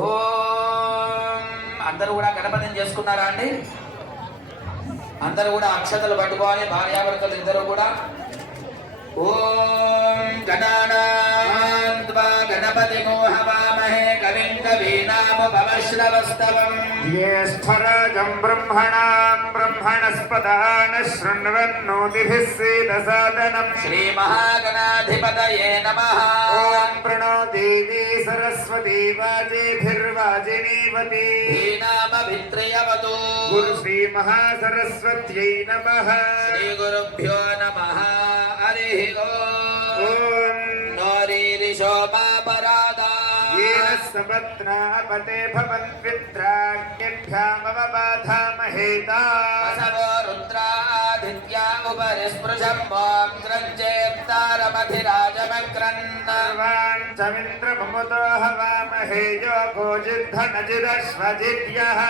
ఓం అందరూ కూడా గణపతిని చేసుకున్నారా అండి? అందరూ కూడా అక్షతలు పట్టుకోవాలి, భార్యాభర్తలు ఇద్దరు కూడా. ఓం గణానాన్వా గణపతి మోహవామహే కవిం కవీనాముపమశ్రవస్తవం జ్యేష్ఠరాజం బ్రహ్మణాం బ్రహ్మణస్పదాన శృణ్వన్నోతిభిः సేదసాదనం శ్రీమహాగణాధిపతయే నమః. ఓం ప్రణో దేవీ సరస్వతీ వాజేభిర్వాజినీవతి ధీనామభిత్రియవతు. గురు శ్రీ మహాసరస్వత్యై నమః. శ్రీ గురుభ్యో నమః. హరి ఓం. నోరీరిషోమాపరాధా येन सपत्नापते भवन्वित्राज्ञभ्यामवबाधामहेता असवो रुद्रादित्या उपरि स्पृशं मोक्षञ्चेत्तारमधिराजमक्रन् सर्वान् चमिन्द्रममुतो हवामहे यो गोजिद्धनजिदश्वजिद्यः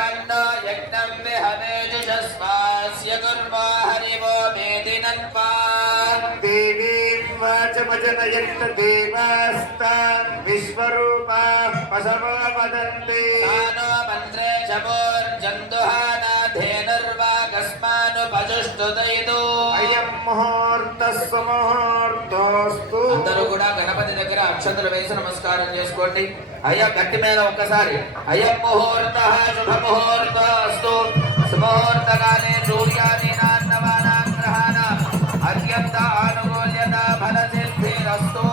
मन्नो यज्ञं विहवेजुषस्वास्य कुर्मो हरिवो मेदिनन्वान् देवीं वाचमजनयन्त देवास्तां विश्वरूपाः पशवो वदन्ति तानो मन्त्रे शमोर्जन्तुहानाधेनुर्वागस्मानुपजुष्टुदयितु अयं मुहूर्तः सुमुहूर्तोऽस्तु. అందరూ కూడా గణపతి దగ్గర అక్షంతలు వేసి నమస్కారం చేసుకోండి. అయ్యా గట్టి మీద ఒక్కసారి అయం ముహూర్త శుభ ముహూర్తోస్తు. సుముహూర్తకాలే సూర్యాదీనాన్నవానాం గ్రహాణాం అత్యంత ఆనుకూల్యత ఫలసిద్ధిరస్తు.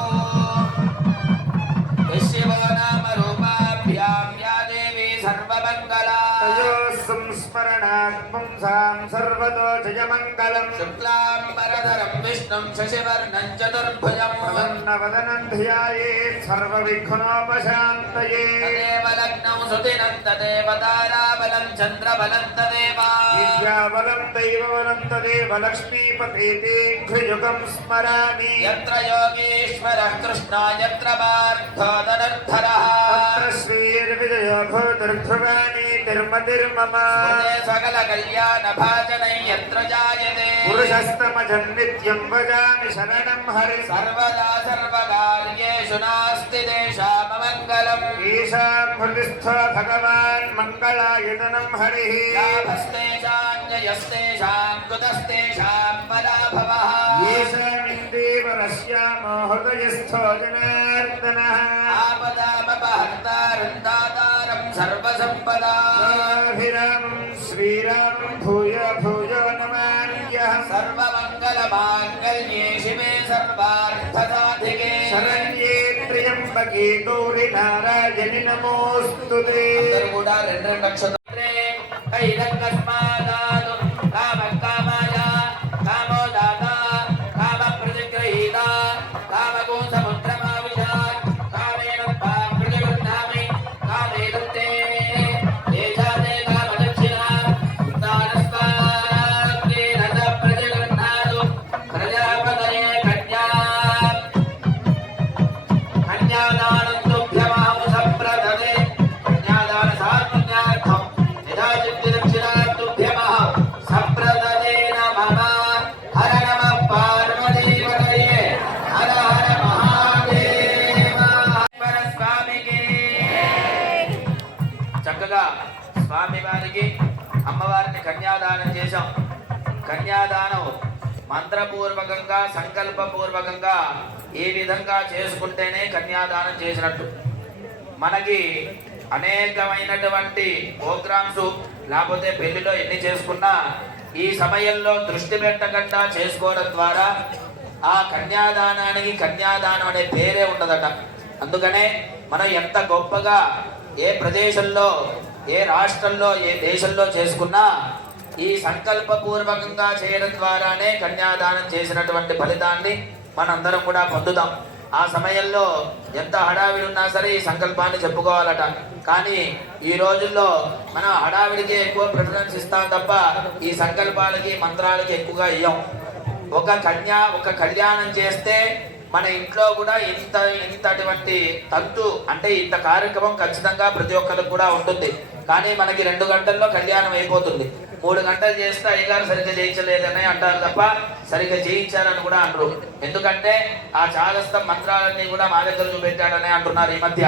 శివో నామ రూపాభ్యాం యా దేవీ సర్వమంగళా. తయోః సంస్మరణాత్ పుంసాం సర్వతో జయమంగళం. శుక్లాంబరధరం విష్ణుం శశివర్ణం చతుర్భుజం ప్రసన్నవదనం ధ్యాయేత్ సర్వవిఘ్నోపశాంతయే. తదేవ లగ్నం సుదినం తదేవ తారాబలం చంద్రబలం తదేవ విద్యాబలం దైవబలం తదేవ లక్ష్మీపతే ఘ్రియుగం స్మరామి. యత్ర యోగీశ్వరః కృష్ణో యత్ర పార్థో ధనుర్ధరః తత్ర శ్రీర్విజయో భూతిర్ధ్రువాణి తిర్మతిర్మమ. సకల కళ్యాణ భాజనై యత్ర జాయతే పురుషస్తమజన్నిత్యం వదామి శరణం హరి. సర్వదా సర్వకార్యేషు నాస్తి దేశామమంగళం. ఈశాం హృదిస్థో భగవాన్ మంగళాయతనం హరి. లాభస్తేషాం జయస్తేషాం కుతస్తేషాం పరాభవః. ఈశామిందేవరస్యామో హృదయస్థో జనార్దనః. ఆపదామపహర్తారం దాతారం సర్వసంపదాభిరామం శ్రీరామం భూయ భూయ నమామ్యః. సర్వమంగళమాంగళ్యే శివే సర్వార్థసాధికే శరణ్యే త్ర్యంబకే గౌరి నారాయణి నమోస్తుతే. అందరూ కూడా రెండు నక్షత్రే కైరంగస్మాదాదు కామకామాయ కామో దాత కామ ప్రతిగ్రహీత కామకో సముద్రమావిష కామేన ప్రతిగృహ్ణామి కామేదత్తే దేశాదే కామదక్షిణ దానస్వాకేన ప్రతిగృహ్ణాదు ప్రజాపతయే కన్యాదానం తుభ్యమహం సంప్రదదే. కన్యాదాన సాత్పుణ్యార్థం నిదాచిత్తిదక్షిణాం తుభ్యమహం సంప్రదదే నమః. హర నమః పార్వతీపతయే హర హర మహాదేవ. స్వామికి చక్కగా స్వామివారికి అమ్మవారిని కన్యాదానం చేశాం. కన్యాదానం మంత్రపూర్వకంగా సంకల్పపూర్వకంగా ఈ విధంగా చేసుకుంటేనే కన్యాదానం చేసినట్టు. మనకి అనేకమైనటువంటి ప్రోగ్రామ్స్ లేకపోతే పెళ్లిలో ఎన్ని చేసుకున్నా ఈ సమయంలో దృష్టి పెట్టకుండా చేసుకోవడం ద్వారా ఆ కన్యాదానానికి కన్యాదానం అనే పేరే ఉండదట. అందుకనే మనం ఎంత గొప్పగా ఏ ప్రదేశంలో ఏ రాష్ట్రంలో ఏ దేశంలో చేసుకున్నా ఈ సంకల్పపూర్వకంగా చేయడం ద్వారానే కన్యాదానం చేసినటువంటి ఫలితాన్ని మనందరం కూడా పొందుతాం. ఆ సమయంలో ఎంత హడావిడి ఉన్నా సరే ఈ సంకల్పాన్ని చెప్పుకోవాలట. కానీ ఈ రోజుల్లో మనం హడావిడికి ఎక్కువ ప్రిఫరెన్స్ ఇస్తాం తప్ప ఈ సంకల్పాలకి మంత్రాలకి ఎక్కువగా ఇయ్యం. ఒక కళ్యాణం చేస్తే మన ఇంట్లో కూడా ఇంతటువంటి తంతు అంటే ఇంత కార్యక్రమం ఖచ్చితంగా ప్రతి ఒక్కరికి కూడా ఉంటుంది. కానీ మనకి 2 గంటల్లో కళ్యాణం అయిపోతుంది. 3 గంటలు చేస్తే అయ్యగారు సరిగ్గా చేయించలేదని అంటారు తప్ప సరిగ్గా చేయించారని కూడా అంటారు. ఎందుకంటే ఆ చాదస్తం మంత్రాలన్నీ కూడా మా దగ్గర చూపెట్టాడని అంటున్నారు ఈ మధ్య.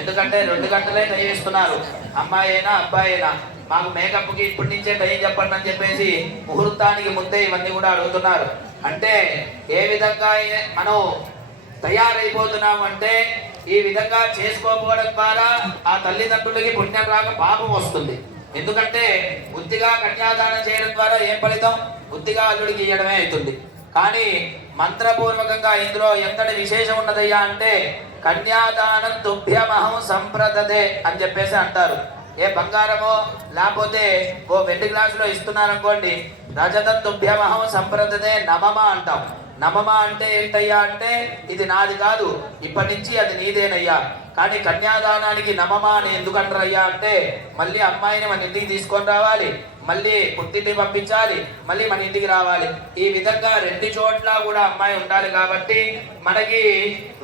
ఎందుకంటే 2 గంటలే టైం ఇస్తున్నారు, అమ్మాయి అయినా అబ్బాయి అయినా. మాకు మేకప్కి ఇప్పటి నుంచే టైం చెప్పండి అని చెప్పేసి ముహూర్తానికి ముందే ఇవన్నీ కూడా అడుగుతున్నారు. అంటే ఏ విధంగా మనం తయారైపోతున్నాము అంటే ఈ విధంగా చేసుకోకపోవడం ద్వారా ఆ తల్లిదండ్రులకి పుణ్యం రాక పాపం వస్తుంది. ఎందుకంటే బుద్ధిగా కన్యాదానం చేయడం ద్వారా ఏం ఫలితం? బుద్ధిగా అల్లుడికి ఇవ్వడమే అవుతుంది. కానీ మంత్రపూర్వకంగా ఇందులో ఎంతటి విశేషం ఉన్నదయ్యా అంటే కన్యాదానం తుభ్యమహం సంప్రదదే అని చెప్పేసి అంటారు. ఏ బంగారమో లేకపోతే ఓ వెండి గ్లాసులో ఇస్తున్నారనుకోండి, రజతం తుభ్యమహం సంప్రదదే నమమ అంటాం. నమమ అంటే ఏంటయ్యా అంటే ఇది నాది కాదు, ఇప్పటి నుంచి అది నీదేనయ్యా. కానీ కన్యాదానానికి నమమ అని ఎందుకంటారయ్యా అంటే మళ్ళీ అమ్మాయిని మన ఇంటికి తీసుకొని రావాలి, మళ్ళీ పుట్టింటికి పంపించాలి, మళ్ళీ మన ఇంటికి రావాలి. ఈ విధంగా 2 చోట్ల కూడా అమ్మాయి ఉండాలి. కాబట్టి మనకి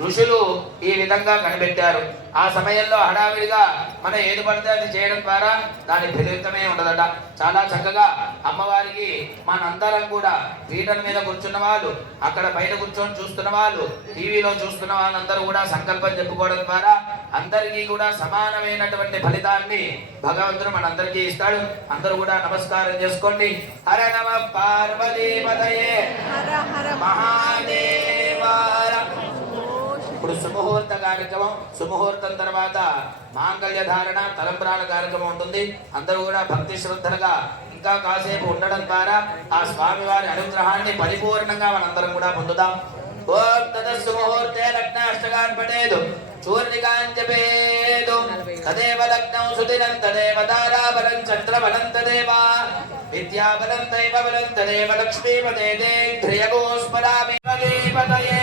ఋషులు ఈ విధంగా కనిపెట్టారు. ఆ సమయంలో హడావిడిగా మనం ఏది పడితే అది చేయడం ద్వారా దాని ఫలితమే ఉండదట. చాలా చక్కగా అమ్మవారికి మనందరం కూడా పీటల మీద కూర్చున్న వాళ్ళు, అక్కడ బయట కూర్చొని చూస్తున్న వాళ్ళు, టీవీలో చూస్తున్న వాళ్ళందరూ కూడా సంకల్పం చెప్పుకోవడం ద్వారా అందరికీ కూడా సమానమైనటువంటి ఫలితాన్ని భగవంతుడు మనందరికీ ఇస్తాడు. అందరూ కూడా నమస్కారం చేసుకోండి. హర నమ పార్వతీపతయే మహాదేవాయ. ఇప్పుడు సుముహూర్త కార్యక్రమం, సుముహూర్తం తర్వాత మాంగళ్య ధారణ, తలంబ్రాల కార్యక్రమం ఉంటుంది. అందరూ కూడా భక్తి శ్రద్ధలుగా ఇంకా కాసేపు ఉండడం ద్వారా ఆ స్వామివారి అనుగ్రహాన్ని పరిపూర్ణంగా మనందరం కూడా పొందుదాం. ఓం తదస్సు ముహూర్తే లగ్నాష్టకాన్ పఠేదు చూర్ణికాన్ జపేదు తదేవ లగ్నం సుదినం తదేవ తారాబలం చంద్రబలం తదేవ విద్యాబలం దైవబలం తదేవ లక్ష్మీపదే ధ్రియగోస్మరామి పదే పదయే.